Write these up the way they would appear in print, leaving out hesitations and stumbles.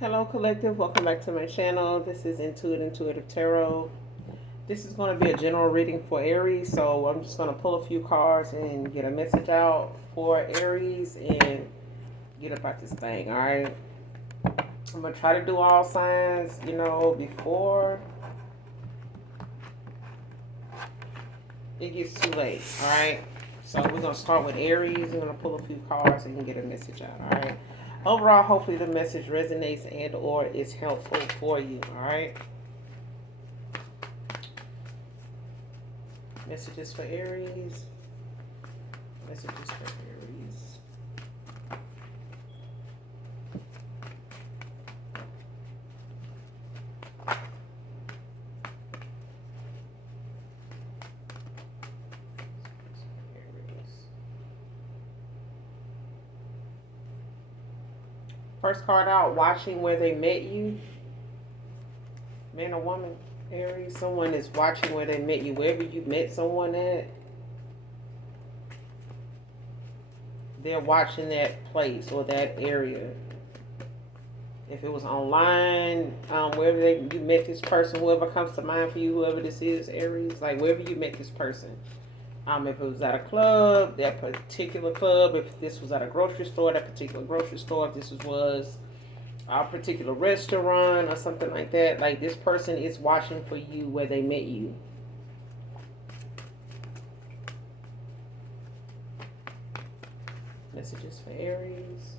Hello, collective. Welcome back to my channel. This is Intuitive Tarot. This is going to be a general reading for Aries, so I'm just going to pull a few cards and get a message out for Aries and get about this thing, all right? I'm going to try to do all signs, before it gets too late, all right? So we're going to start with Aries. I'm going to pull a few cards and get a message out, all right? Overall, hopefully the message resonates and or is helpful for you, all right? Messages for Aries. Messages for Aries. First card out, watching where they met you. Man or woman, Aries. Someone is watching where they met you. Wherever you met someone at, they're watching that place or that area. If it was online, wherever you met this person, whoever comes to mind for you, whoever this is, Aries, like wherever you met this person. If it was at a club, that particular club. If this was at a grocery store, that particular grocery store. If this was a particular restaurant or something like that. Like this person is watching for you where they met you. Messages for Aries.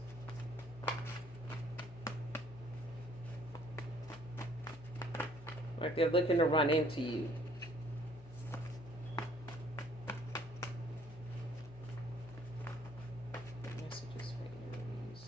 Like they're looking to run into you. Messages for Aries.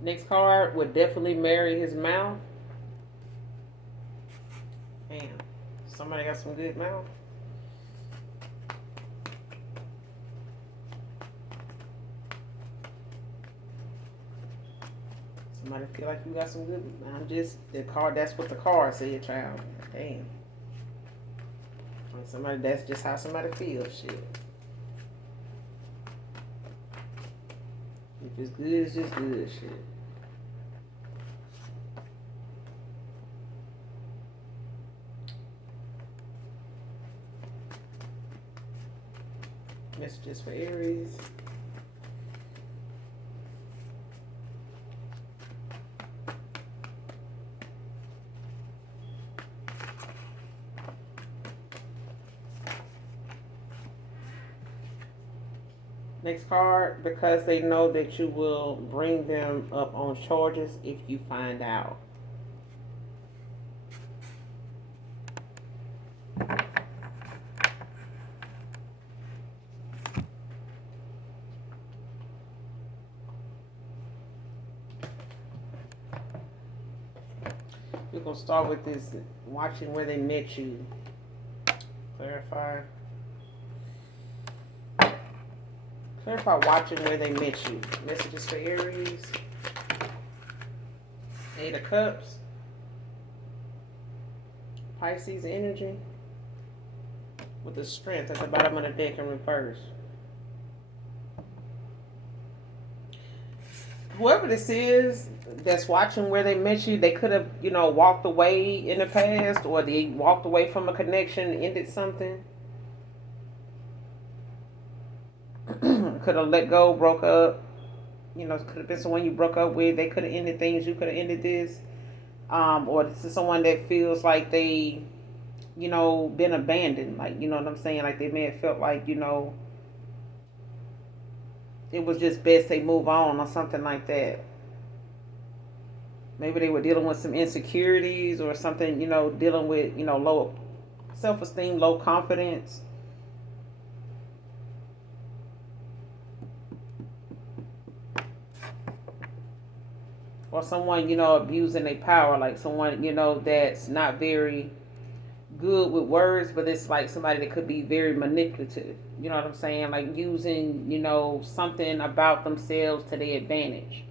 Next card would definitely marry his mouth. Man, somebody got some good mouth. Somebody feel like you got some good. I'm just the card. That's what the card said, child. Damn. Somebody. That's just how somebody feels. Shit. If it's good, it's just good. Shit. Messages for Aries. Next card, because they know that you will bring them up on charges if you find out. We're going to start with this, watching where they met you. Clarify. Clarify watching where they met you. Messages for Aries. Eight of Cups. Pisces energy. With the Strength at the bottom of the deck in reverse. Whoever this is that's watching where they met you, they could have, walked away in the past, or they walked away from a connection, ended something. Could have let go, broke up. It could have been someone you broke up with. They could have ended things. You could have ended this. Or this is someone that feels like they, been abandoned. Like, you know what I'm saying? Like they may have felt like, it was just best they move on or something like that. Maybe they were dealing with some insecurities or something, dealing with, low self-esteem, low confidence. Or someone, abusing their power, like someone, that's not very good with words, but it's like somebody that could be very manipulative. You know what I'm saying? Like using, something about themselves to their advantage.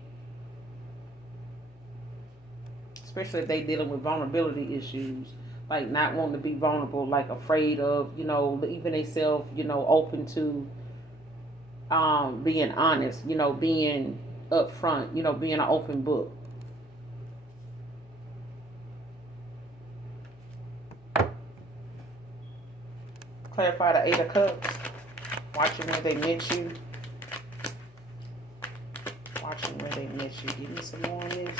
especially if they dealing with vulnerability issues, like not wanting to be vulnerable, like afraid of, leaving themselves, open to being honest, being upfront, being an open book. Clarify the Eight of Cups. Watching where they met you. Watching where they met you. Give me some more on this.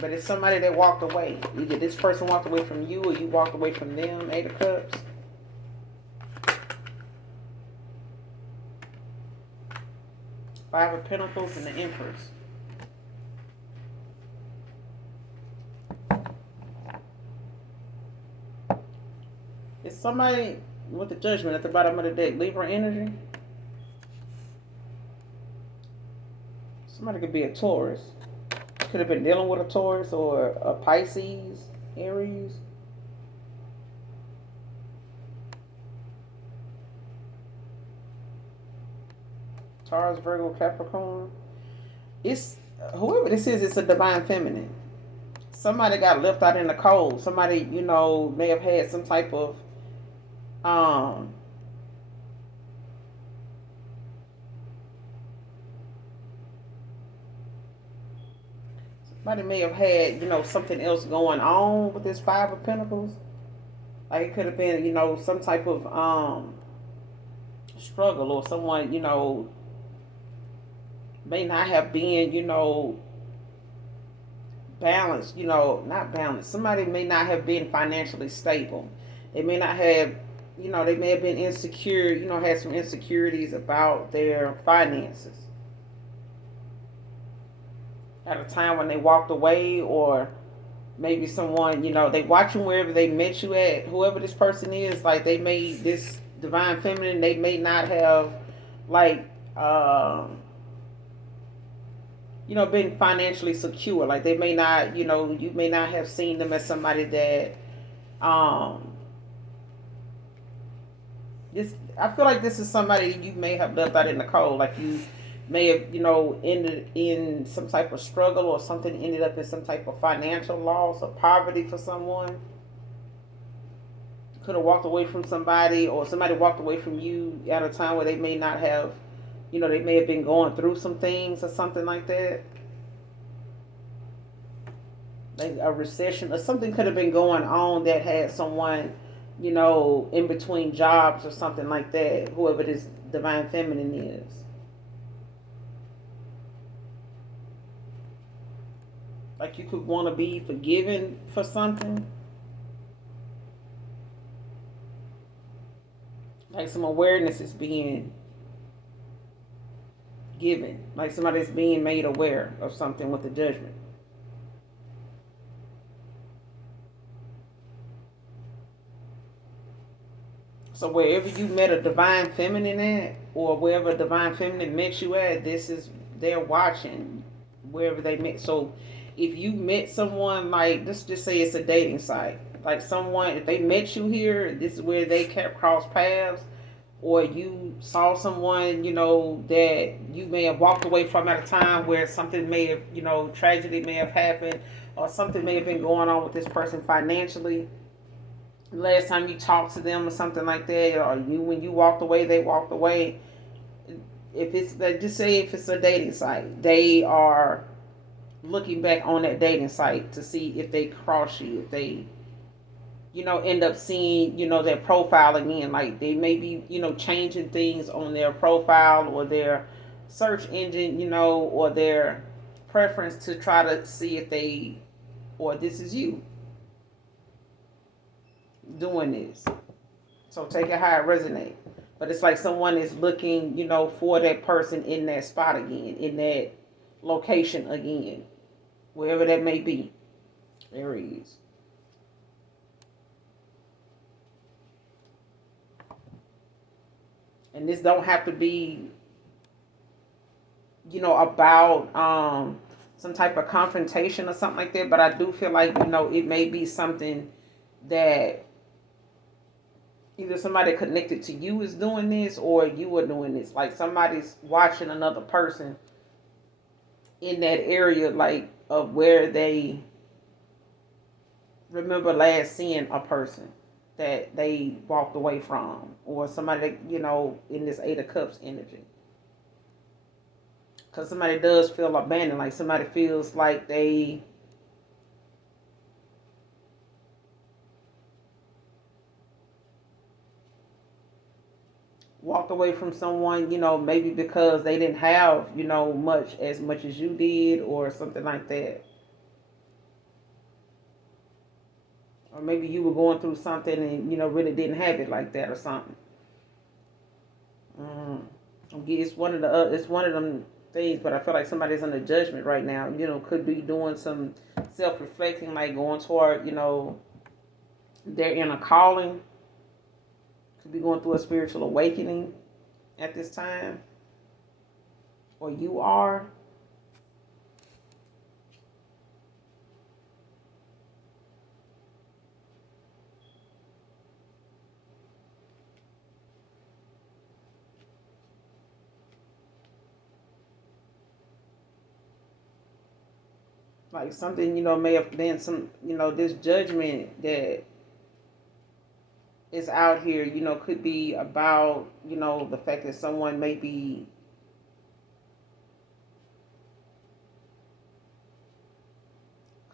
But it's somebody that walked away. Either this person walked away from you or you walked away from them. Eight of Cups. Five of Pentacles and the Empress. It's somebody with the Judgment at the bottom of the deck. Libra energy. Somebody could be a Taurus. Could have been dealing with a Taurus or a Pisces, Aries. Taurus, Virgo, Capricorn. It's whoever this is. It's a divine feminine. Somebody got left out in the cold. Somebody, may have had some type of somebody may have had, something else going on with this Five of Pentacles. Like it could have been, some type of struggle, or someone, may not have been, balanced, not balanced. Somebody may not have been financially stable. They may not have, they may have been insecure, had some insecurities about their finances at a time when they walked away, or maybe someone, they watching wherever they met you at, whoever this person is, like they made this divine feminine, they may not have like been financially secure. Like they may not, you may not have seen them as somebody that this I feel like this is somebody you may have left out in the cold. Like you may have, ended in some type of struggle, or something ended up in some type of financial loss or poverty for someone. Could have walked away from somebody, or somebody walked away from you at a time where they may not have, they may have been going through some things or something like that. Like a recession or something could have been going on that had someone, in between jobs or something like that, whoever this divine feminine is. Like you could want to be forgiven for something. Like some awareness is being given. Like somebody's being made aware of something with the Judgment. So wherever you met a divine feminine at, or wherever a divine feminine met you at, they're watching wherever they met. So if you met someone, like let's just say it's a dating site, like someone, if they met you here, this is where they kept cross paths, or you saw someone, that you may have walked away from at a time where something may have, tragedy may have happened, or something may have been going on with this person financially. Last time you talked to them or something like that, or when you walked away, they walked away. If it's, just say if it's a dating site, they are looking back on that dating site to see if they cross you, if they, end up seeing, their profile again. Like they may be, changing things on their profile or their search engine, or their preference to try to see if they, or this is you doing this. So take it how it resonates. But it's like someone is looking, for that person in that spot again, in that location again, wherever that may be. Aries. And this don't have to be, about some type of confrontation or something like that. But I do feel like, it may be something that either somebody connected to you is doing this, or you are doing this. Like somebody's watching another person in that area, like of where they remember last seeing a person that they walked away from, or somebody that, in this Eight of Cups energy. Because somebody does feel abandoned, like somebody feels like they walked away from someone, maybe because they didn't have, much as you did, or something like that. Or maybe you were going through something and, really didn't have it like that or something. Mm. It's one of them things, but I feel like somebody's under judgment right now. Could be doing some self-reflecting, like going toward, their inner calling. Could be going through a spiritual awakening at this time, or you are. Like something, may have been some, this judgment that is out here, could be about, the fact that someone may be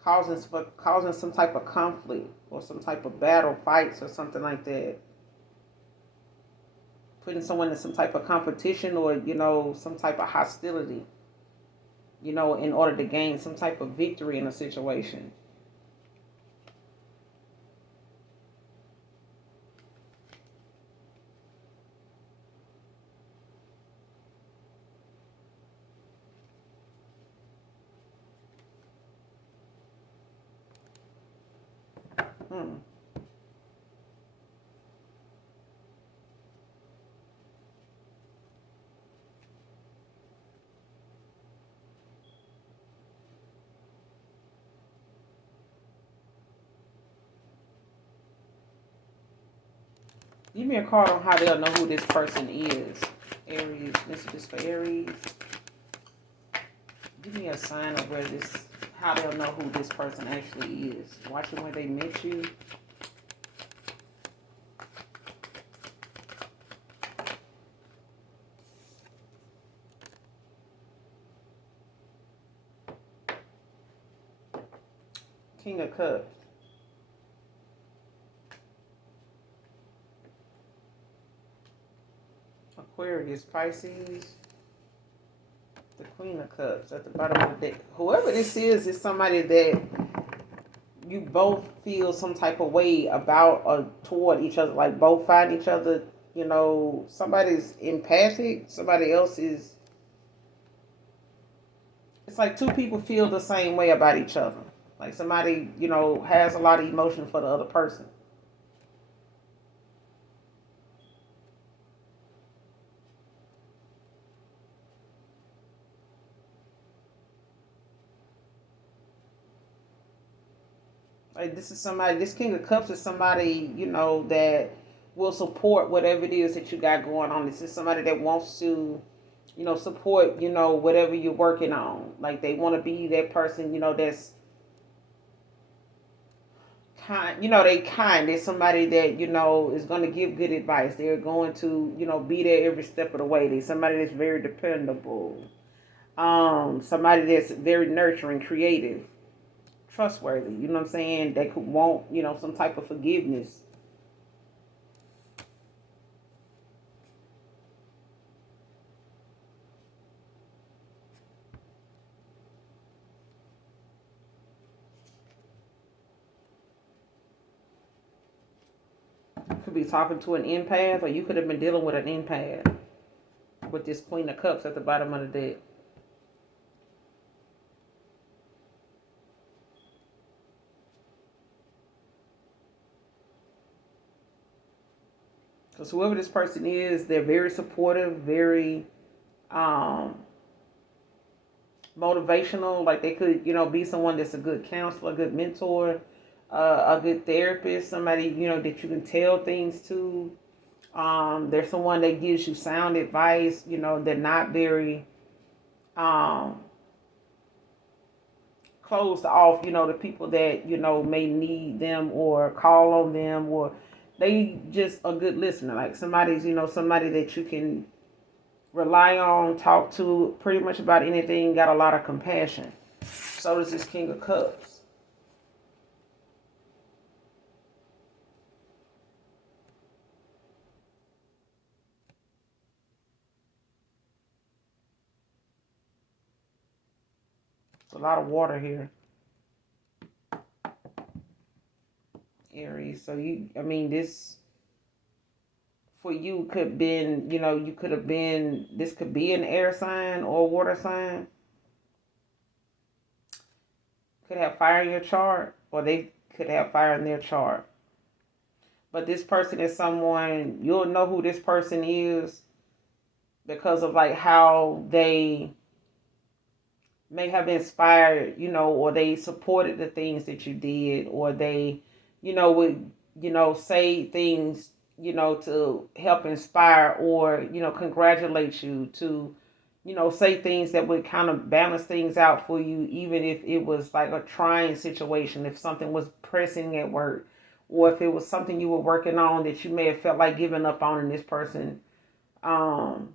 causing some type of conflict or some type of battle, fights or something like that. Putting someone in some type of competition, or, some type of hostility, in order to gain some type of victory in a situation. Hmm. Give me a card on how they'll know who this person is. Aries, messages for Aries. Give me a sign of how they'll know who this person actually is. Watching where they met you. King of Cups. Aquarius, Pisces. The Queen of Cups at the bottom of the deck. Whoever this is somebody that you both feel some type of way about or toward each other. Like both find each other, somebody's empathic, somebody else is. It's like two people feel the same way about each other. Like somebody, has a lot of emotion for the other person. Like this King of Cups is somebody, that will support whatever it is that you got going on. This is somebody that wants to, support, whatever you're working on. Like they want to be that person, that's kind. They kind. They're somebody that, is going to give good advice. They're going to, be there every step of the way. They're somebody that's very dependable. Somebody that's very nurturing, creative, trustworthy. You know what I'm saying? They could want, some type of forgiveness. You could be talking to an empath, or you could have been dealing with an empath with this Queen of Cups at the bottom of the deck. Because whoever this person is, they're very supportive, very um, motivational. Like they could, be someone that's a good counselor, a good mentor, a good therapist, somebody, that you can tell things to. There's someone that gives you sound advice. They're not very um, closed off, the people that, may need them or call on them, or they just a good listener. Like somebody that you can rely on, talk to pretty much about anything, got a lot of compassion. So does this King of Cups. It's a lot of water here, Aries. So this for you could been, you could have been, this could be an air sign or a water sign. Could have fire in your chart, or they could have fire in their chart. But this person is someone, you'll know who this person is because of like how they may have inspired, or they supported the things that you did, or they, would, say things, to help inspire, or, congratulate you, to, say things that would kind of balance things out for you, even if it was like a trying situation, if something was pressing at work, or if it was something you were working on that you may have felt like giving up on, and this person, um,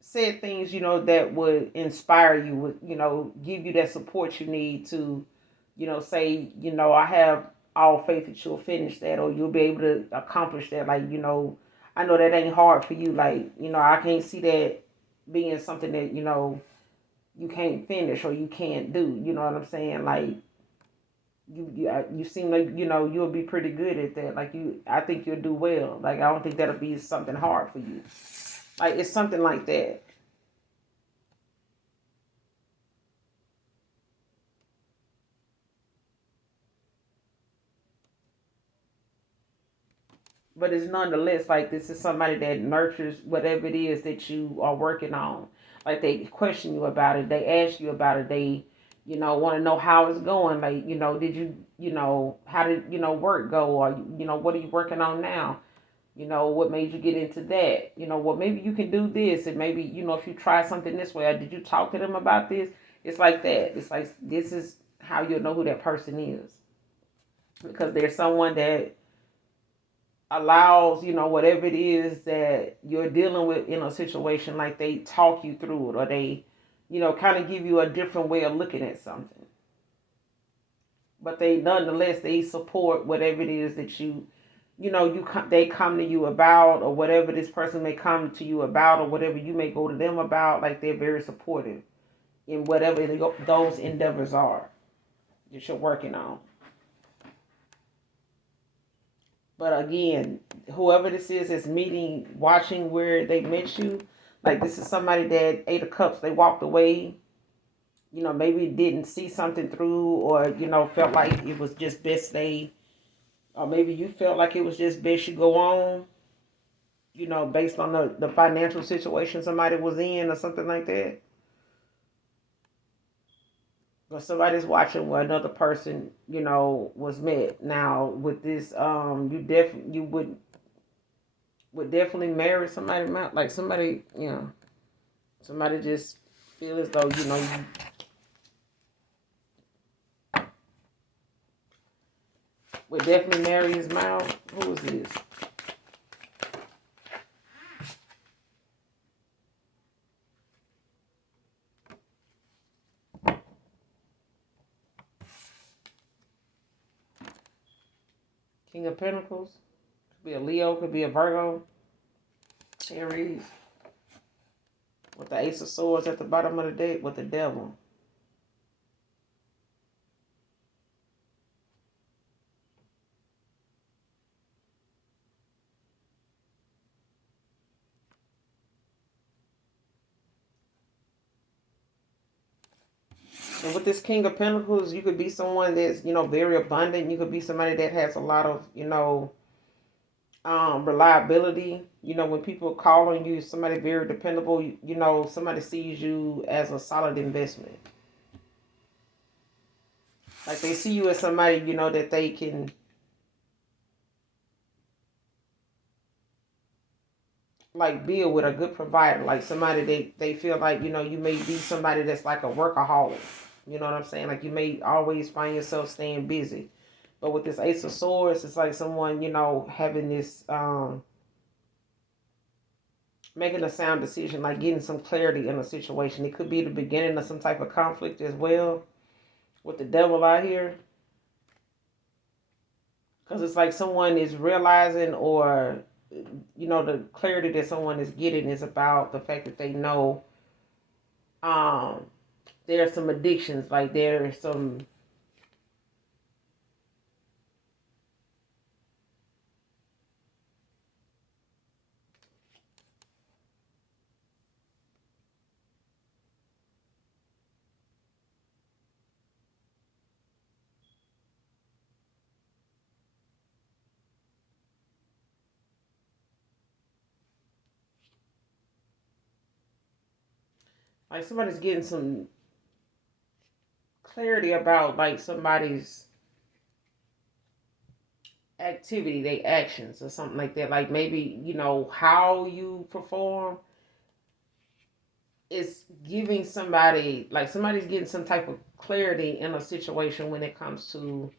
said things, that would inspire you, would, give you that support you need to, say, I have all faith that you'll finish that, or you'll be able to accomplish that. Like, I know that ain't hard for you. Like, I can't see that being something that, you can't finish or you can't do. You know what I'm saying? Like, you seem like, you'll be pretty good at that. Like, I think you'll do well. Like, I don't think that'll be something hard for you. Like, it's something like that. But it's nonetheless like this is somebody that nurtures whatever it is that you are working on. Like they question you about it, they ask you about it, they, want to know how it's going. Like, did you, how did, work go, or, what are you working on now? What made you get into that? Well, maybe you can do this, and maybe, if you try something this way, or did you talk to them about this? It's like that. It's like this is how you'll know who that person is, because there's someone that allows, whatever it is that you're dealing with in a situation, like they talk you through it, or they, kind of give you a different way of looking at something. But they nonetheless, they support whatever it is that they come to you about, or whatever this person may come to you about, or whatever you may go to them about. Like they're very supportive in whatever those endeavors are that you're working on. But again, whoever this is meeting, watching where they met you, like this is somebody that Eight of Cups, they walked away, maybe didn't see something through, or, felt like it was just best they, or maybe you felt like it was just best you go on, based on the financial situation somebody was in or something like that. But somebody's watching where another person, was met. Now with this, you would definitely marry somebody, like somebody, somebody just feel as though, you would definitely marry his mouth. Who is this? King of Pentacles. Could be a Leo, could be a Virgo. Aries. With the Ace of Swords at the bottom of the deck with the Devil. And with this King of Pentacles, you could be someone that's, very abundant. You could be somebody that has a lot of, reliability. When people call on you, somebody very dependable. Somebody sees you as a solid investment. Like they see you as somebody, that they can like build with a good provider, like somebody they feel like, you know, you may be somebody that's like a workaholic. You know what I'm saying? Like you may always find yourself staying busy. But with this Ace of Swords, it's like someone, you know, having this making a sound decision, like getting some clarity in a situation. It could be the beginning of some type of conflict as well with the devil out here. Because it's like someone is realizing, or, you know, the clarity that someone is getting is about the fact that they know um, there are some addictions, like there are some. Like somebody's getting some clarity about like somebody's activity, they actions or something like that. Like maybe, you know, how you perform is giving somebody, like somebody's getting some type of clarity in a situation when it comes to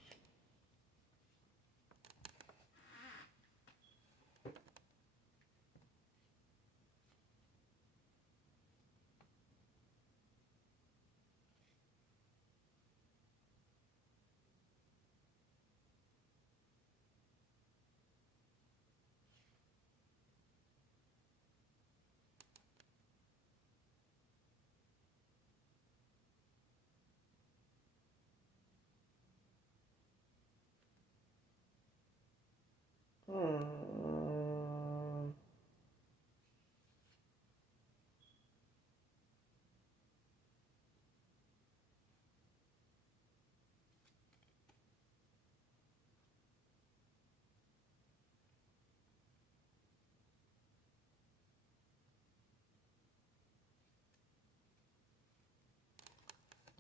hmm,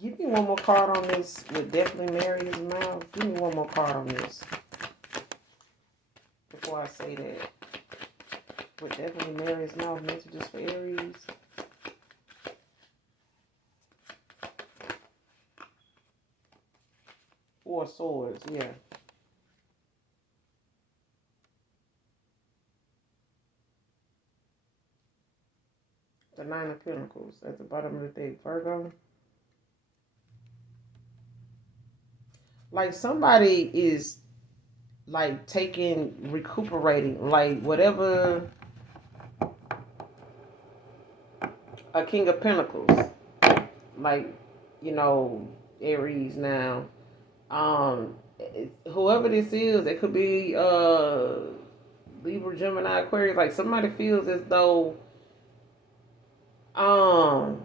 give me one more card on this. Would definitely marry his mouth. Give me one more card on this before I say that. Would definitely marry his mouth. Messages for Aries. Four Swords, yeah. The Nine of Pentacles at the bottom of the deck. Virgo. Like somebody is like taking, recuperating, like whatever a King of Pentacles, like, you know, Aries now. Whoever this is, it could be Libra, Gemini, Aquarius. Like somebody feels as though um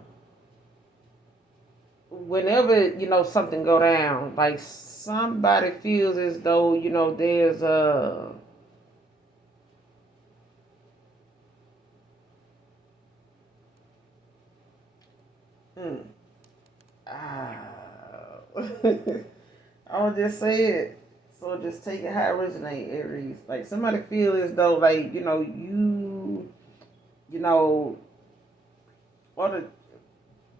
whenever, you know, something go down, like somebody feels as though, you know, there's a hmm, ah, I'll just say it. So just take it how it originates, Aries. Like somebody feel as though, like, you know, you know, or the,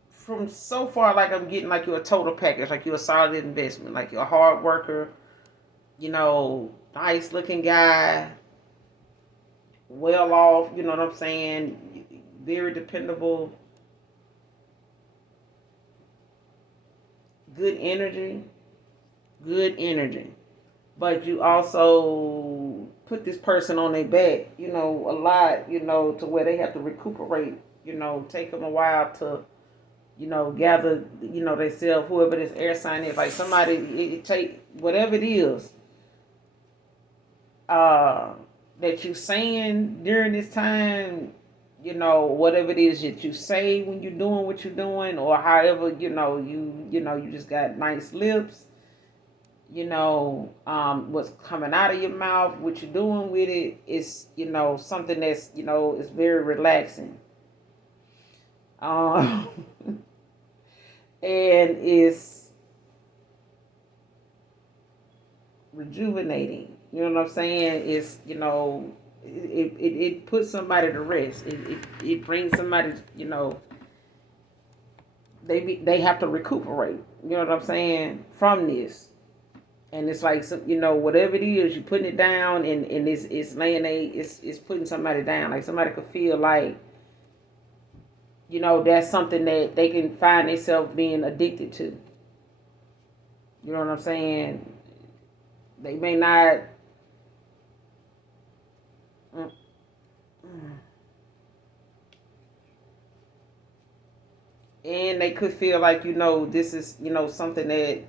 from so far, like I'm getting like you're a total package, like you're a solid investment, like you're a hard worker, you know, nice looking guy, well off, you know what I'm saying, very dependable, good energy, good energy. But you also put this person on their back, you know, a lot, you know, to where they have to recuperate, you know, take them a while to, you know, gather, you know, themselves, whoever this air sign is, like somebody, it take whatever it is uh, that you saying during this time, you know, whatever it is that you say when you're doing what you're doing, or however, you know, you just got nice lips, you know, what's coming out of your mouth, what you're doing with it is, you know, something that's, you know, is very relaxing. Um, and it's rejuvenating. You know what I'm saying? It's, you know, It puts somebody to rest. It brings somebody, they have to recuperate. You know what I'm saying, from this. And it's like whatever it is, you putting it down, and it's laying it's putting somebody down. Like somebody could feel like that's something that they can find themselves being addicted to. You know what I'm saying? They may not. Mm, mm. And they could feel like this is something that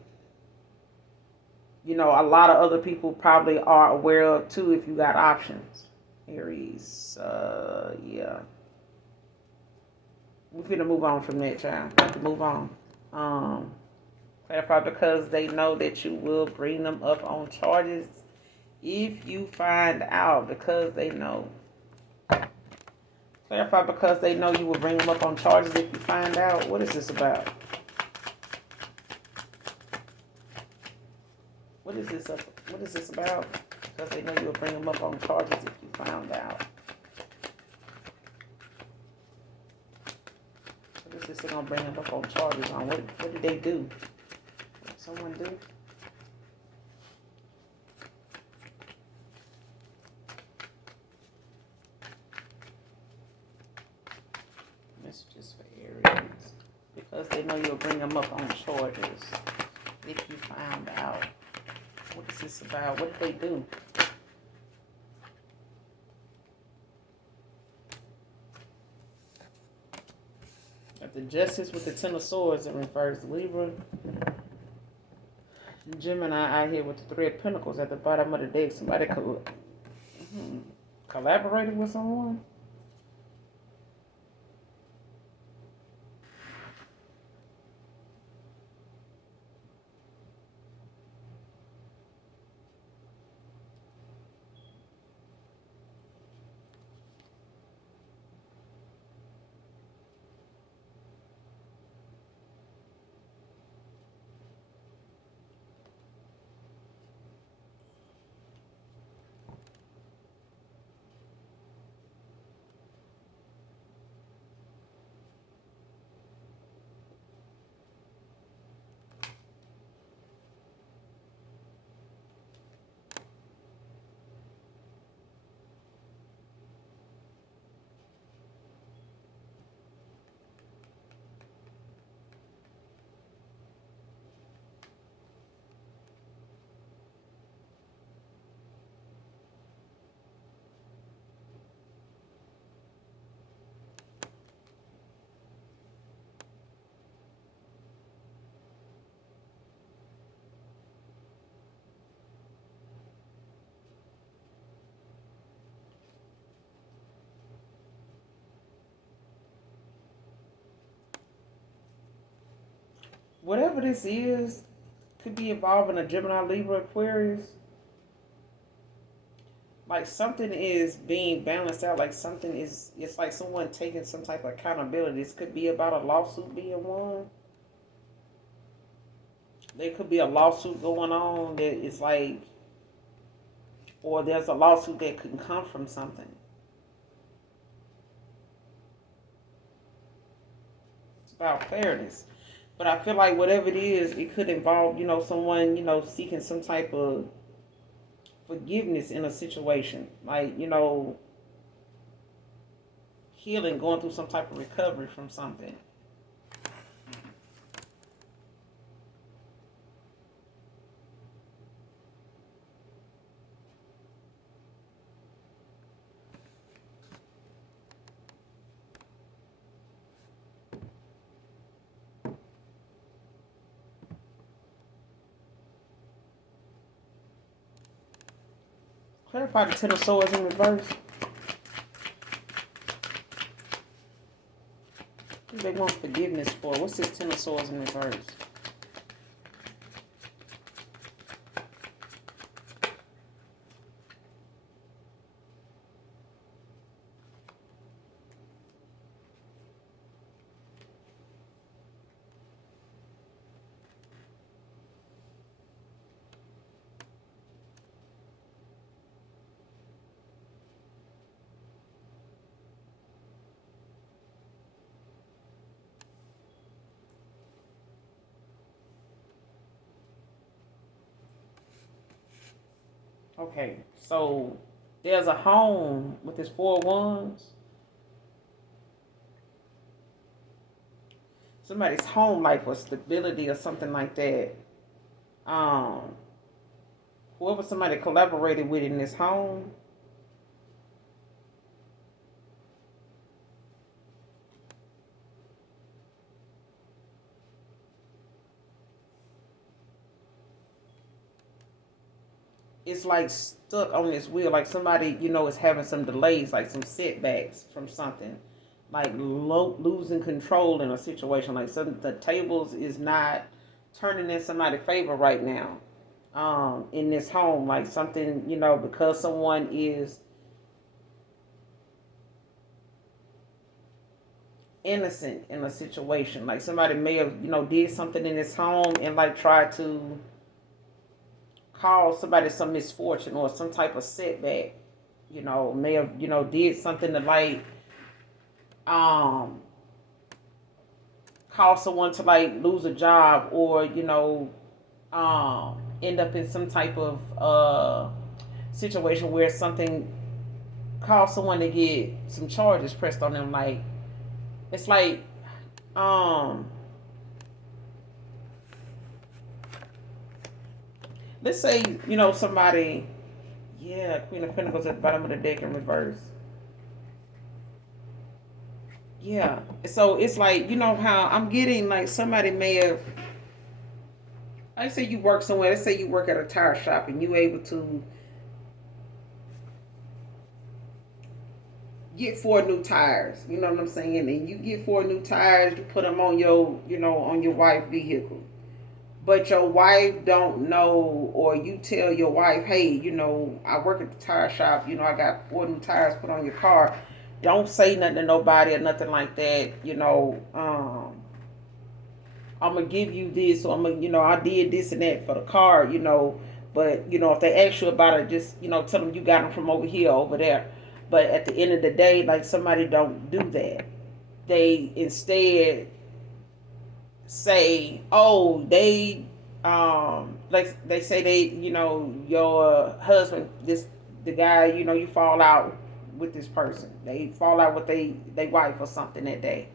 a lot of other people probably are aware of too if you got options. Aries, yeah. We're finna move on from that, child. We have to move on. Um, Clarify, because they know that you will bring them up on charges if you find out, because they know. Clarify, because they know you will bring them up on charges if you find out. What is this about? What is this? What is this about? Because they know you will bring them up on charges if you found out. What is this? They're gonna bring them up on charges on? What did they do? What did someone do? Messages for Aries. Because they know you'll bring them up on charges if you found out. What is this about? What did they do? At the Justice with the Ten of Swords in reverse. Libra. Gemini out here with the Three of Pentacles at the bottom of the deck. Somebody collaborating with someone. Whatever this is, could be involving a Gemini, Libra, Aquarius. Like something is being balanced out. Like something is, it's like someone taking some type of accountability. This could be about a lawsuit being won. There could be a lawsuit going on that is like, or there's a lawsuit that could come from something. It's about fairness. But I feel like whatever it is, it could involve, someone, seeking some type of forgiveness in a situation. Like, healing, going through some type of recovery from something. Clarify the Ten of Swords in reverse. What do they want forgiveness for? What's this Ten of Swords in reverse? Okay, so there's a home with this four wands. Somebody's home life or stability or something like that. Um, Whoever somebody collaborated with in this home, it's like stuck on this wheel. Like somebody, is having some delays, like some setbacks from something, like losing control in a situation. Like the tables is not turning in somebody's favor right now. In this home, like something, because someone is innocent in a situation. Like somebody may have, did something in this home and like tried to cause somebody some misfortune or some type of setback. May have, did something to like um cause someone to like lose a job or, end up in some type of situation where something caused someone to get some charges pressed on them. Like it's like um let's say, somebody, yeah, Queen of Pentacles at the bottom of the deck in reverse. Yeah. So it's like, how I'm getting like somebody may have, like say you work somewhere, let's say you work at a tire shop and you able to get four new tires, you know what I'm saying? And you get four new tires, you put them on your, on your wife's vehicle. But your wife don't know, or you tell your wife, hey, I work at the tire shop, I got four new tires put on your car. Don't say nothing to nobody or nothing like that, I'm gonna give you this, or I'm gonna, I did this and that for the car, but if they ask you about it, just tell them you got them from over here, over there. But at the end of the day, like somebody don't do that. They instead say, oh, like they say they, your husband, this the guy, you fall out with this person. They fall out with they wife or something that day.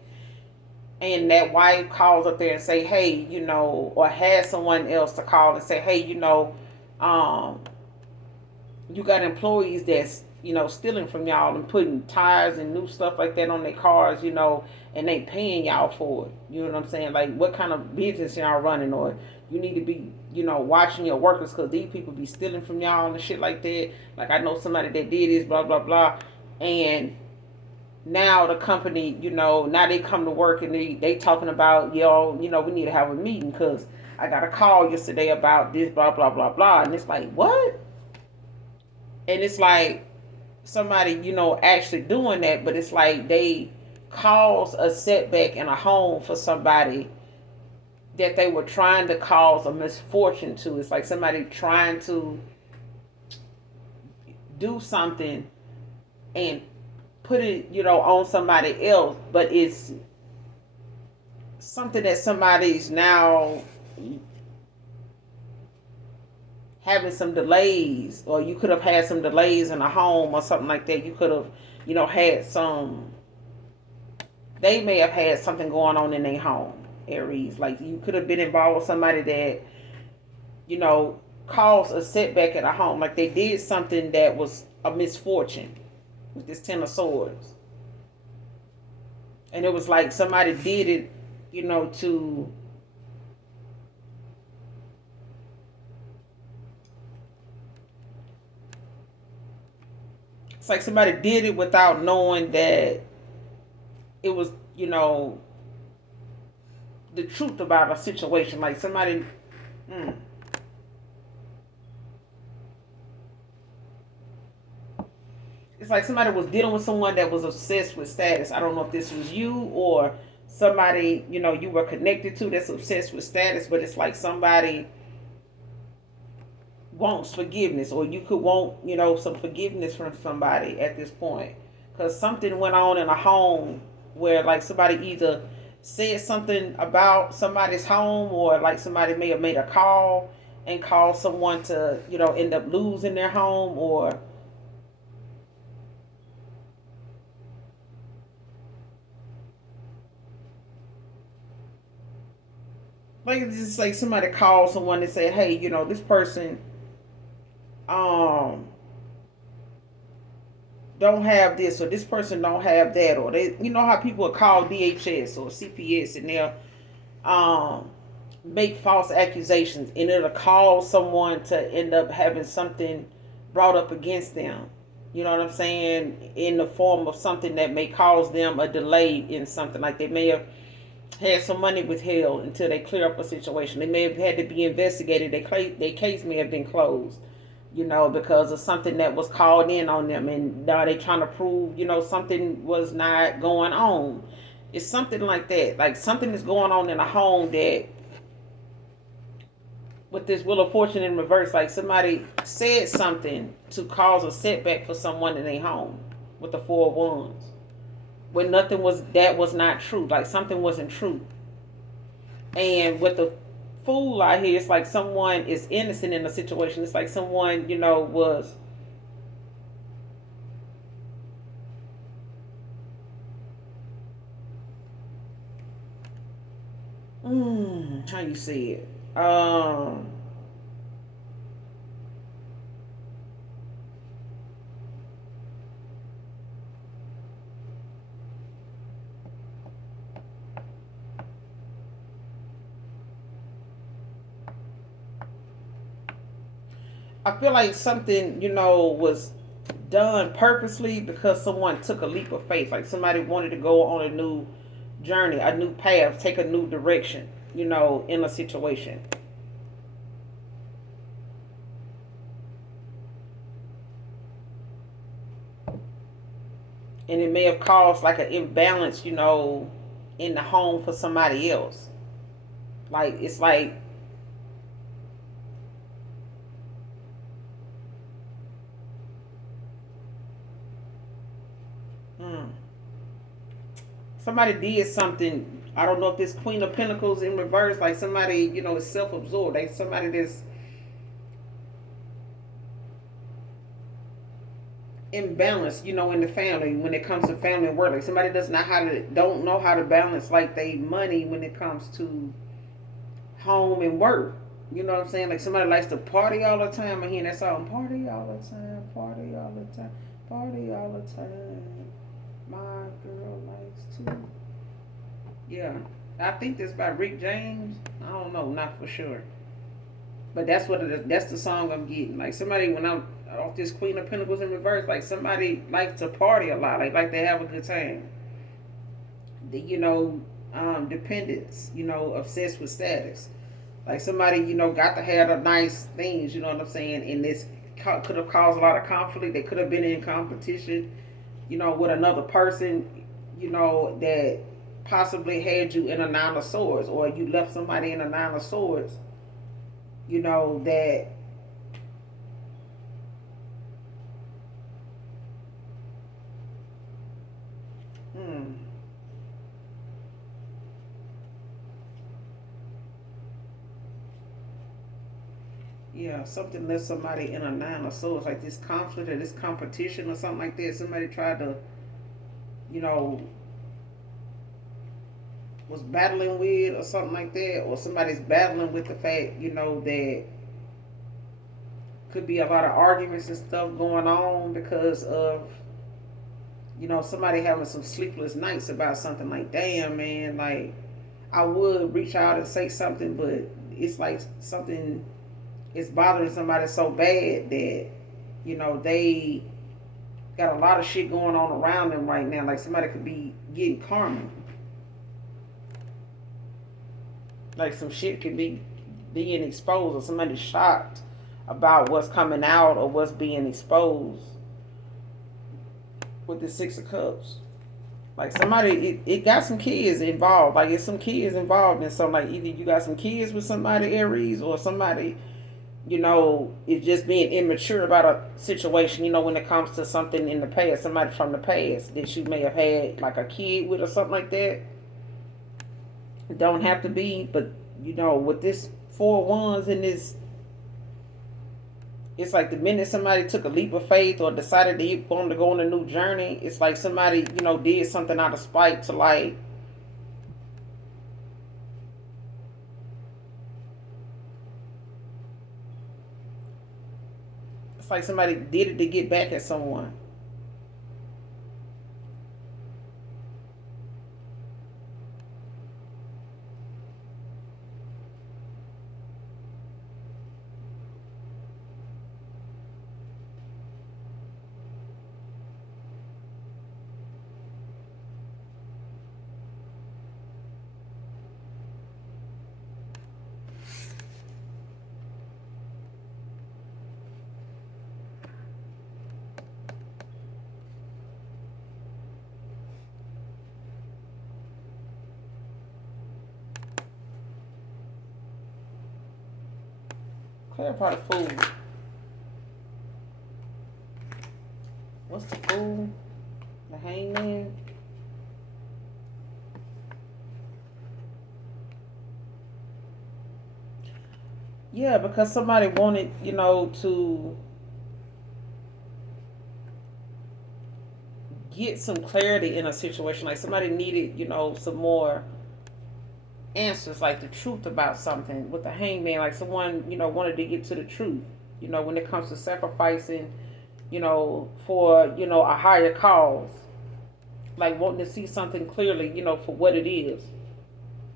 And that wife calls up there and say, hey, or has someone else to call and say, hey, um, you got employees that's, stealing from y'all and putting tires and new stuff like that on their cars, and they paying y'all for it. You know what I'm saying? Like, what kind of business y'all running? Or you need to be, watching your workers, because these people be stealing from y'all and shit like that. Like, I know somebody that did this, blah, blah, blah. And now the company, now they come to work and they talking about, we need to have a meeting because I got a call yesterday about this, blah, blah, blah, blah. And it's like, what? And it's like somebody, actually doing that, but it's like they cause a setback in a home for somebody that they were trying to cause a misfortune to. It's like somebody trying to do something and put it, on somebody else, but it's something that somebody's now having some delays, or you could have had some delays in a home or something like that. You could have, had some, they may have had something going on in their home, Aries. Like you could have been involved with somebody that, caused a setback at a home. Like they did something that was a misfortune with this Ten of Swords. And it was like somebody did it, to it's like somebody did it without knowing that it was, the truth about a situation. Like somebody, mm, it's like somebody was dealing with someone that was obsessed with status. I don't know if this was you or somebody, you were connected to that's obsessed with status, but it's like somebody wants forgiveness, or you could want, some forgiveness from somebody at this point. Because something went on in a home where, like, somebody either said something about somebody's home, or like somebody may have made a call, and cause someone to, end up losing their home, or like it's just like somebody called someone and said, hey, this person um don't have this, or this person don't have that, or they, how people are called DHS or CPS, and they'll um make false accusations, and it'll cause someone to end up having something brought up against them. You know what I'm saying? In the form of something that may cause them a delay in something. Like they may have had some money withheld until they clear up a situation. They may have had to be investigated. Their case may have been closed, because of something that was called in on them. And now they trying to prove, something was not going on. It's something like that. Like something is going on in a home that, with this Wheel of Fortune in reverse, like somebody said something to cause a setback for someone in their home with the Four of Wands. When nothing was, that was not true. Like something wasn't true. And with the Fool out here, it's like someone is innocent in a situation. It's like someone, was how you see it? I feel like something, was done purposely because someone took a leap of faith. Like somebody wanted to go on a new journey, a new path, take a new direction, in a situation. And it may have caused like an imbalance, in the home for somebody else. Like it's like, hmm, somebody did something. I don't know if this Queen of Pentacles in reverse, like somebody, is self-absorbed. Like somebody that's imbalanced, in the family when it comes to family and work. Like somebody don't know how to balance like they money when it comes to home and work. You know what I'm saying? Like somebody likes to party all the time. I hear that song, party all the time, party all the time, party all the time. My girl likes to. Yeah. I think that's by Rick James. I don't know, not for sure. But that's the song I'm getting. Like somebody, when I'm off this Queen of Pentacles in reverse, like somebody likes to party a lot. Like they have a good time. Dependence, obsessed with status. Like somebody, got to have the nice things, you know what I'm saying? And this could have caused a lot of conflict. They could have been in competition, with another person, that possibly had you in a Nine of Swords, or you left somebody in a Nine of Swords, that, hmm, yeah, something left somebody in a Nine of Swords, like this conflict or this competition or something like that. Somebody tried to, you know, was battling with or something like that, or somebody's battling with the fact, that could be a lot of arguments and stuff going on because of, somebody having some sleepless nights about something. Like, damn, man, like I would reach out and say something, but it's like something is bothering somebody so bad that, they got a lot of shit going on around them right now. Like somebody could be getting karma. Like some shit could be being exposed, or somebody shocked about what's coming out or what's being exposed with the Six of Cups. Like somebody, it got some kids involved. Like it's some kids involved in something. Like either you got some kids with somebody, Aries, or somebody, is just being immature about a situation, when it comes to something in the past, somebody from the past that you may have had like a kid with or something like that. It don't have to be, but with this Four of Wands in this It's like the minute somebody took a leap of faith or decided they wanted to go on a new journey, it's like somebody, did something out of spite to like, it's like somebody did it to get back at someone. Clarify the fool. What's the fool? The hangman? Yeah, because somebody wanted, to get some clarity in a situation. Like somebody needed, some more answers, like the truth about something with the hangman. Like someone, wanted to get to the truth. When it comes to sacrificing, for, a higher cause. Like wanting to see something clearly, for what it is.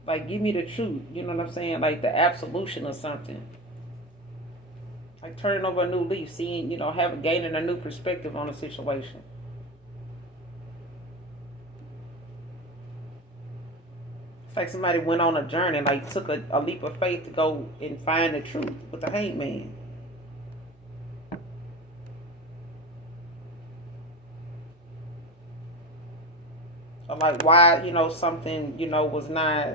Like give me the truth. You know what I'm saying? Like the absolution of something. Like turning over a new leaf, seeing, gaining a new perspective on a situation. It's like somebody went on a journey, like took a leap of faith to go and find the truth with the hangman. Or like why, something, was not,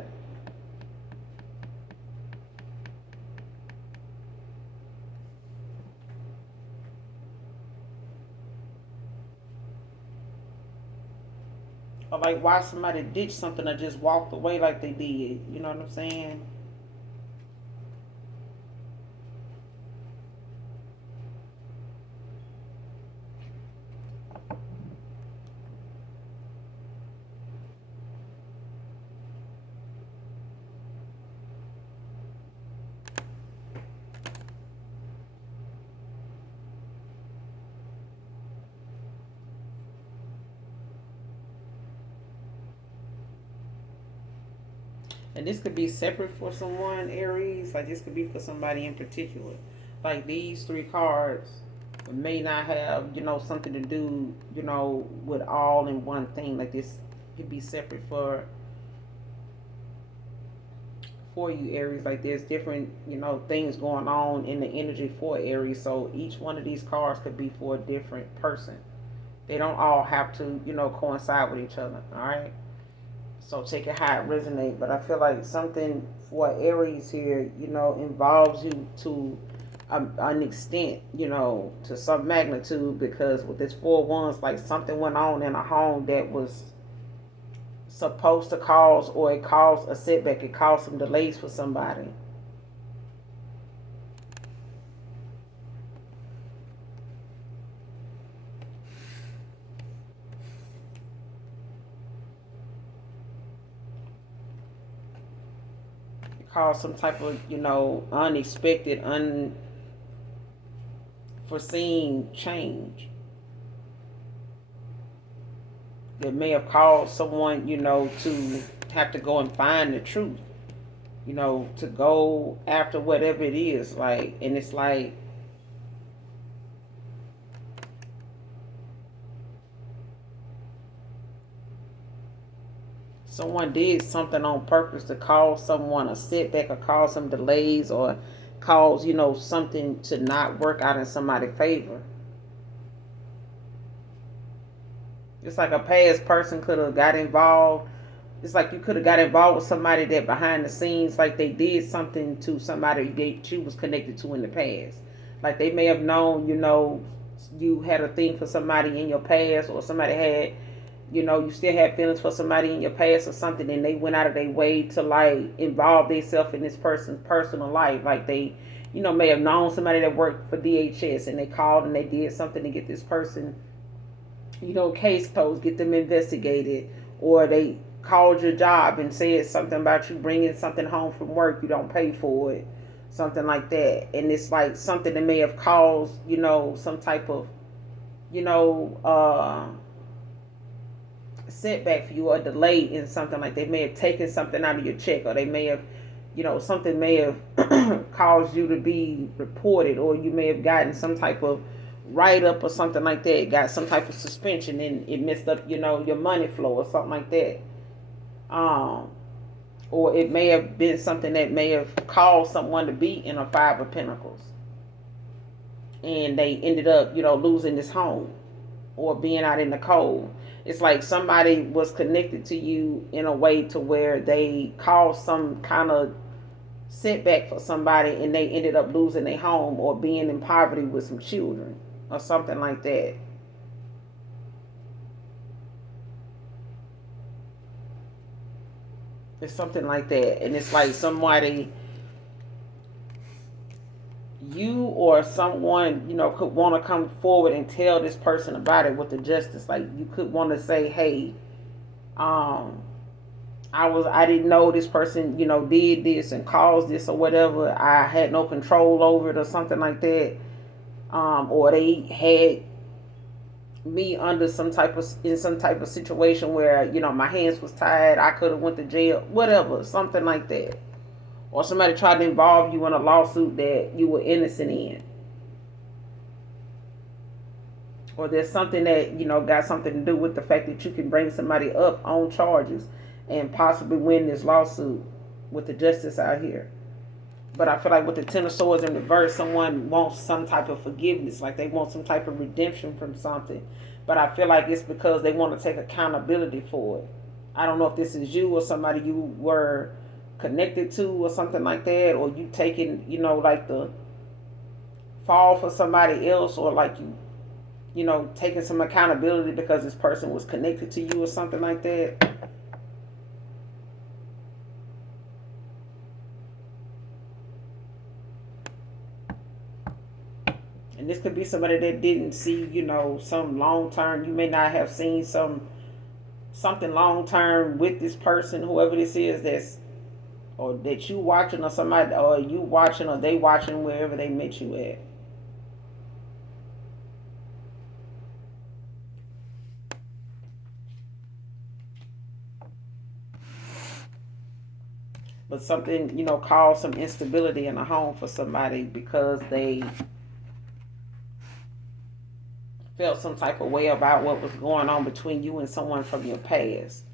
or like why somebody ditched something or just walked away like they did. You know what I'm saying? And this could be separate for someone, Aries. Like this could be for somebody in particular. Like these three cards may not have, something to do, with all in one thing. Like this could be separate for you, Aries. Like there's different, things going on in the energy for Aries. So each one of these cards could be for a different person. They don't all have to, coincide with each other. All right. So take it how it resonates. But I feel like something for Aries here, involves you to an extent, to some magnitude, because with this 4 wands, like something went on in a home that was supposed to cause, or it caused a setback, it caused some delays for somebody. It caused some type of, unexpected, unforeseen change that may have caused someone, to have to go and find the truth, to go after whatever it is. Like, and it's like someone did something on purpose to cause someone a setback or cause some delays or cause, something to not work out in somebody's favor. It's like a past person could have got involved. It's like you could have got involved with somebody that behind the scenes, like they did something to somebody that you was connected to in the past. Like they may have known, you had a thing for somebody in your past, or somebody had, you still have feelings for somebody in your past or something, and they went out of their way to like involve themselves in this person's personal life. Like they, may have known somebody that worked for DHS, and they called and they did something to get this person, case closed, get them investigated, or they called your job and said something about you bringing something home from work, you don't pay for it, something like that, and it's like something that may have caused, some type of, you know, uh, setback for you or delay in something. Like they may have taken something out of your check, or they may have, something may have caused you to be reported, or you may have gotten some type of write up or something like that, got some type of suspension, and it messed up, your money flow or something like that. Um, or it may have been something that may have caused someone to be in a Five of Pentacles, and they ended up, losing this home or being out in the cold. It's like somebody was connected to you in a way to where they caused some kind of setback for somebody, and they ended up losing their home or being in poverty with some children or something like that. It's something like that. And it's like somebody, you or someone, could want to come forward and tell this person about it with the justice. Like you could want to say, hey, um, I didn't know this person, did this and caused this or whatever. I had no control over it or something like that. Or they had me under some type of situation where, my hands was tied. I could have went to jail, whatever, something like that. Or somebody tried to involve you in a lawsuit that you were innocent in. Or there's something that, got something to do with the fact that you can bring somebody up on charges and possibly win this lawsuit with the justice out here. But I feel like with the Ten of Swords in reverse, someone wants some type of forgiveness, like they want some type of redemption from something. But I feel like it's because they want to take accountability for it. I don't know if this is you or somebody you were connected to or something like that, or you taking, like the fall for somebody else, or like you taking some accountability because this person was connected to you or something like that. And this could be somebody that didn't see, some long term. You may not have seen something long term with this person, whoever this is, or that you watching, or somebody, or you watching, or they watching, wherever they met you at. But something, caused some instability in a home for somebody because they felt some type of way about what was going on between you and someone from your past.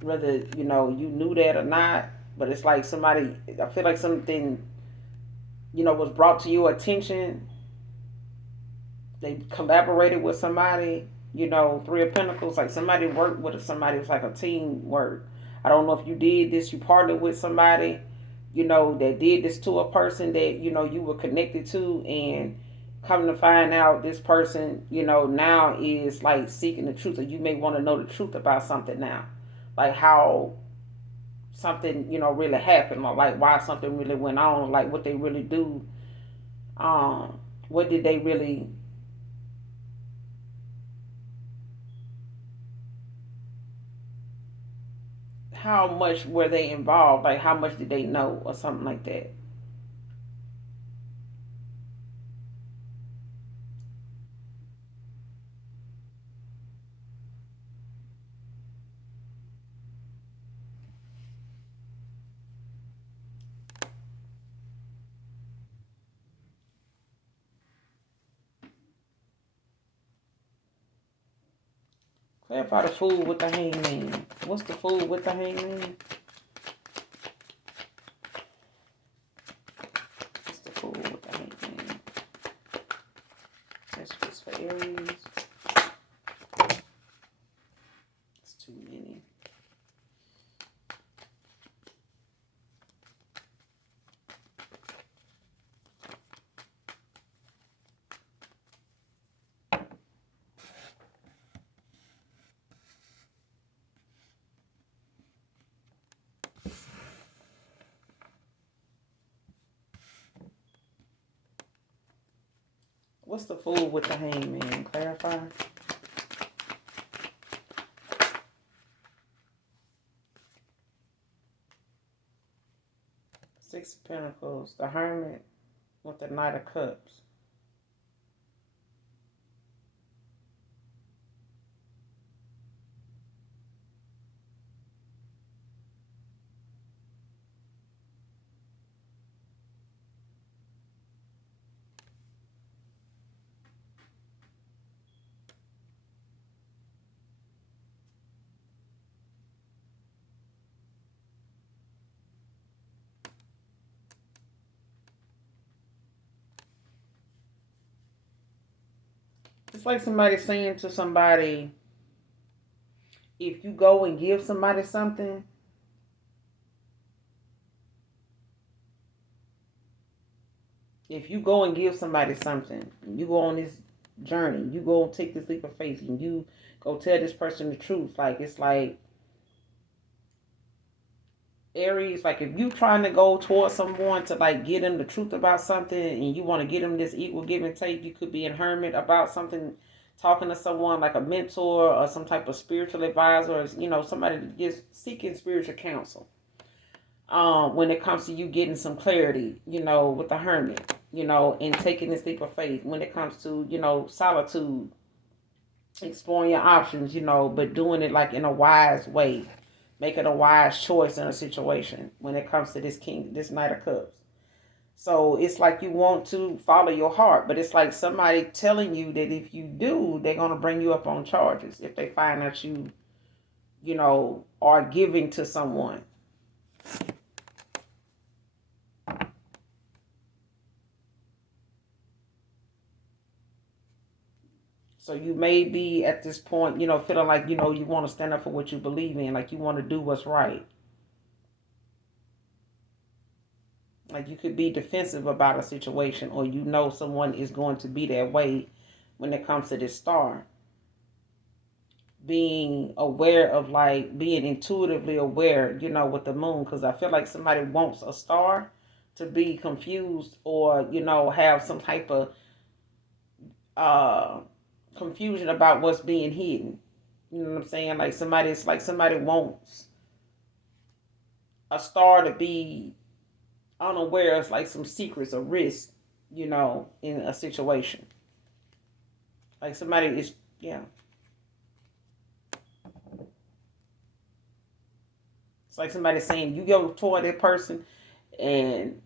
Whether, you knew that or not, but it's like somebody, I feel like something, was brought to your attention. They collaborated with somebody, Three of Pentacles, like somebody worked with somebody. It was like a team work. I don't know if you did this, you partnered with somebody, that did this to a person that, you were connected to, and come to find out this person, now is like seeking the truth, or you may want to know the truth about something now. Like how something, really happened, or like why something really went on, like what they really do. What did they really, how much were they involved? Like how much did they know, or something like that. Clarify the Fool with the Hangman. What's the Fool with the Hangman? What's the Fool with the Hangman? That's just for Aries. It's too many. What's the fool with the hangman? Clarify. Six of Pentacles. The Hermit with the Knight of Cups. It's like somebody saying to somebody, if you go and give somebody something, if you go and give somebody something, you go on this journey, you go and take this leap of faith, and you go tell this person the truth. Like, it's like Aries, like if you trying to go towards someone to like get them the truth about something, and you want to get them this equal give and take, you could be in hermit about something, talking to someone like a mentor or some type of spiritual advisor, or, somebody just seeking spiritual counsel. When it comes to you getting some clarity, with the hermit, and taking this leap of faith, when it comes to, solitude, exploring your options, but doing it like in a wise way, making a wise choice in a situation when it comes to this Knight of Cups. So it's like you want to follow your heart, but it's like somebody telling you that if you do, they're going to bring you up on charges if they find that you are giving to someone. So you may be at this point, feeling like, you want to stand up for what you believe in, like you want to do what's right. Like you could be defensive about a situation, or someone is going to be that way when it comes to this star. Being aware of, like, being intuitively aware, with the moon, because I feel like somebody wants a star to be confused, or, have some type of confusion about what's being hidden. You know what I'm saying? It's like somebody wants a star to be unaware of like some secrets or risk, in a situation. Like somebody is, yeah. It's like somebody saying you go toward that person, and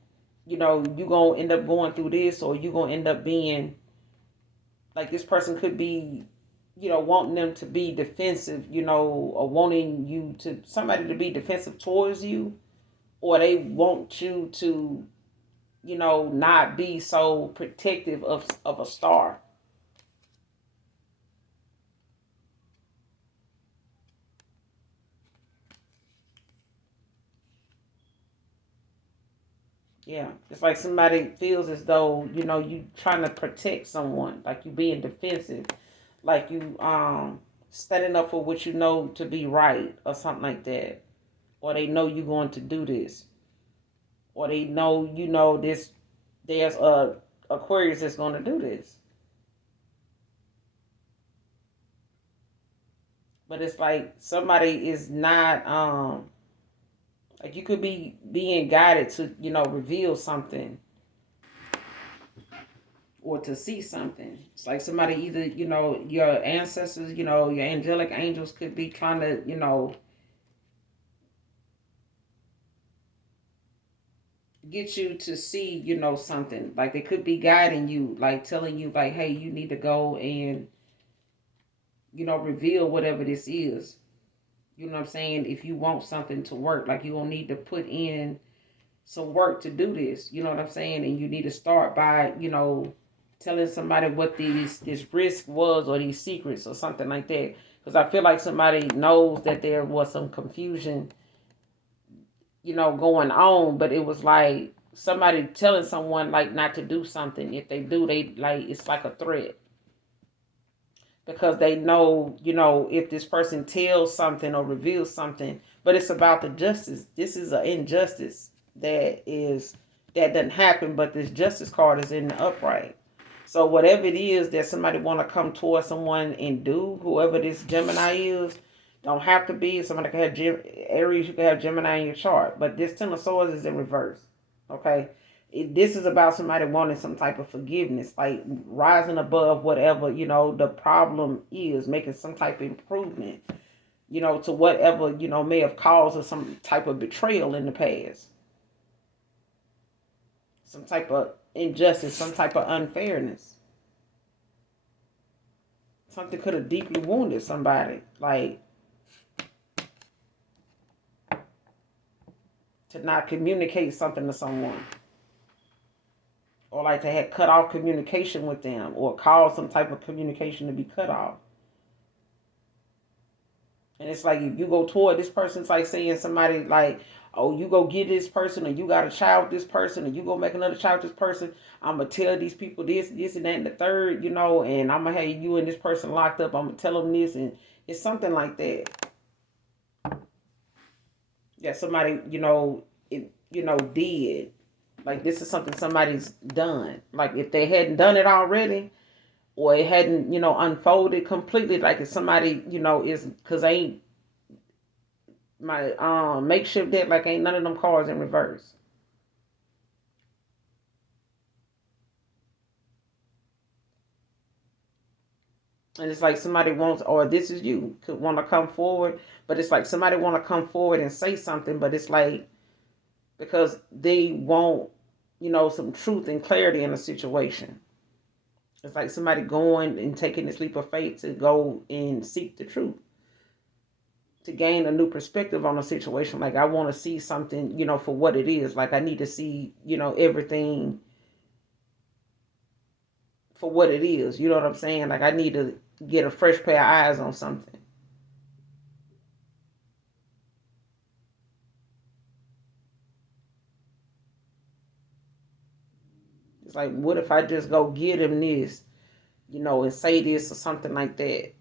you gonna end up going through this, or you gonna end up being like, this person could be, wanting them to be defensive, or wanting somebody to be defensive towards you, or they want you to, not be so protective of a star. Yeah, it's like somebody feels as though, you trying to protect someone, like you being defensive, like you standing up for what you know to be right, or something like that, or they know you're going to do this, or they know this. There's a Aquarius that's going to do this, but it's like somebody is not like you could be being guided to reveal something, or to see something. It's like somebody, either, your ancestors, your angelic angels could be trying to, get you to see, something. Like they could be guiding you, like telling you, like, hey, you need to go and, reveal whatever this is. You know what I'm saying? If you want something to work, like you gonna need to put in some work to do this. You know what I'm saying? And you need to start by, telling somebody what this risk was, or these secrets, or something like that. Because I feel like somebody knows that there was some confusion, going on, but it was like somebody telling someone like not to do something. If they do, they like, it's like a threat, because they know, if this person tells something or reveals something, but it's about the justice. This is an injustice that doesn't happen, but this justice card is in the upright. So whatever it is that somebody want to come towards someone and do, whoever this Gemini is, don't have to be somebody can have Aries. You can have Gemini in your chart, but this Ten of Swords is in reverse. Okay, this is about somebody wanting some type of forgiveness, like rising above whatever the problem is, making some type of improvement, to whatever may have caused some type of betrayal in the past, some type of injustice, some type of unfairness. Something could have deeply wounded somebody, like to not communicate something to someone, or like to have cut off communication with them, or cause some type of communication to be cut off. And it's like if you go toward this person, it's like saying somebody like, oh, you go get this person, or you got a child with this person, or you go make another child with this person. I'm gonna tell these people this, and that, and the third, and I'm gonna have you and this person locked up. I'm gonna tell them this, and it's something like that. Yeah, somebody, did. Like this is something somebody's done. Like if they hadn't done it already, or it hadn't, unfolded completely, like if somebody, is because ain't my makeshift deck, like ain't none of them cards in reverse. And it's like somebody wants, or this is you, could want to come forward, but it's like somebody want to come forward and say something, but it's like because they want, some truth and clarity in a situation. It's like somebody going and taking this leap of faith to go and seek the truth, to gain a new perspective on a situation. Like I want to see something, for what it is. Like I need to see, everything for what it is. You know what I'm saying? Like I need to get a fresh pair of eyes on something. It's like, what if I just go get him this, and say this or something like that?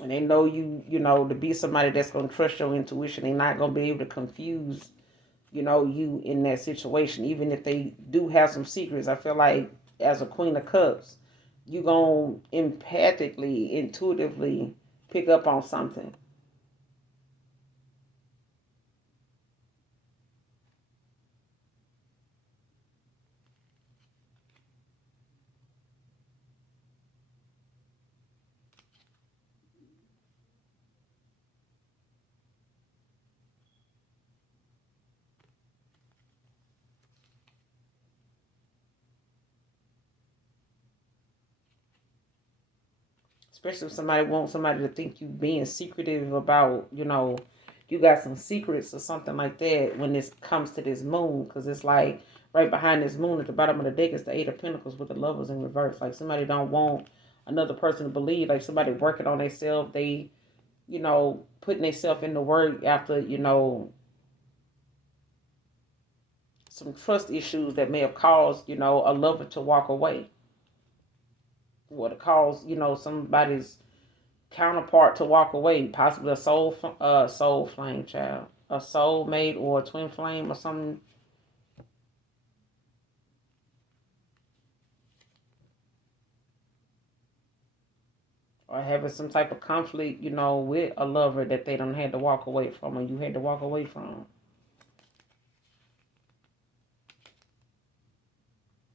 And they know you, to be somebody that's going to trust your intuition. They're not going to be able to confuse, you in that situation. Even if they do have some secrets, I feel like as a Queen of Cups, you going to empathically, intuitively pick up on something. Especially if somebody wants somebody to think you being secretive about, you got some secrets or something like that when this comes to this moon. Because it's like right behind this moon at the bottom of the deck is the Eight of Pentacles with the Lovers in reverse. Like somebody don't want another person to believe. Like somebody working on themselves. They, putting themselves in the work after, some trust issues that may have caused, a lover to walk away. Or to cause, somebody's counterpart to walk away, possibly a soul flame child, a soul mate or a twin flame or something. Or having some type of conflict, with a lover that they don't had to walk away from, or you had to walk away from.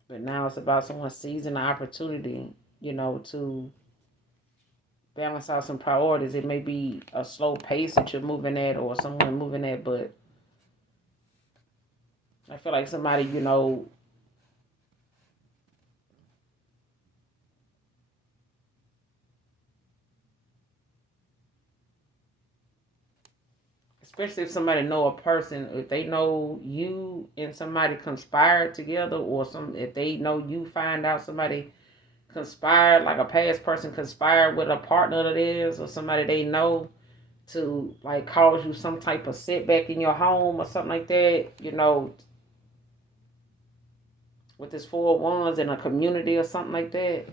But now it's about someone seizing the opportunity, to balance out some priorities. It may be a slow pace that you're moving at, or someone moving at, but I feel like somebody, especially if somebody know a person, if they know you and somebody conspired together, or if they know you find out somebody conspired, like a past person conspired with a partner of theirs or somebody they know to like cause you some type of setback in your home or something like that, with this Four of Wands in a community or something like that.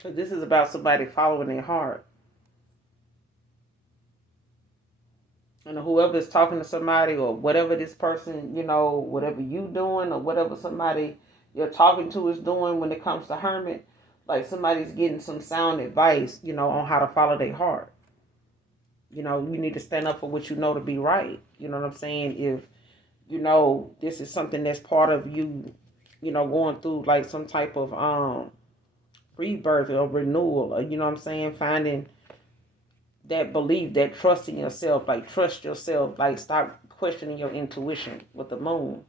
So this is about somebody following their heart. And whoever's talking to somebody or whatever this person, whatever you doing or whatever somebody you're talking to is doing when it comes to hermit, like somebody's getting some sound advice, on how to follow their heart. You need to stand up for what you know to be right. You know what I'm saying? If, this is something that's part of you, going through like some type of rebirth or renewal, or, what I'm saying, finding that belief, that trust in yourself, like trust yourself, like stop questioning your intuition with the moon.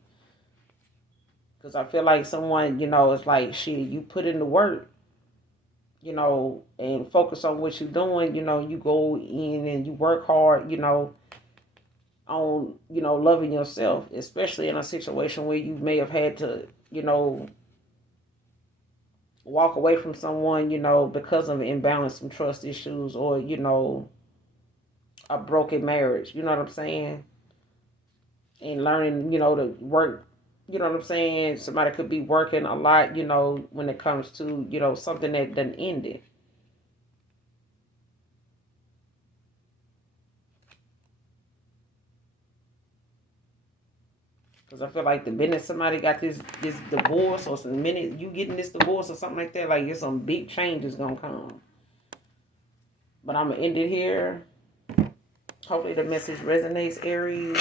Because I feel like someone, it's like, shit, you put in the work, and focus on what you're doing, you go in and you work hard, on, loving yourself, especially in a situation where you may have had to, walk away from someone, because of imbalance and trust issues or, a broken marriage, you know what I'm saying? And learning, to work, you know what I'm saying? Somebody could be working a lot, when it comes to, something that done ended. Because I feel like the minute somebody got this divorce, or the minute you getting this divorce or something like that, like there's some big changes gonna come. But I'm gonna end it here. Hopefully the message resonates, Aries.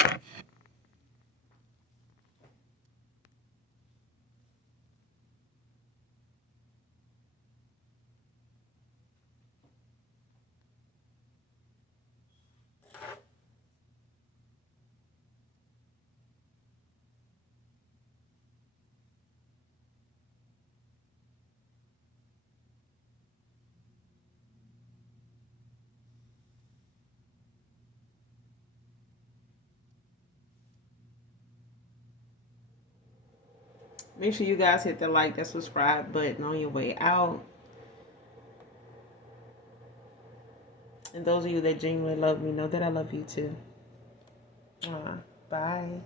Make sure you guys hit the like, that subscribe button on your way out. And those of you that genuinely love me know that I love you too. Bye.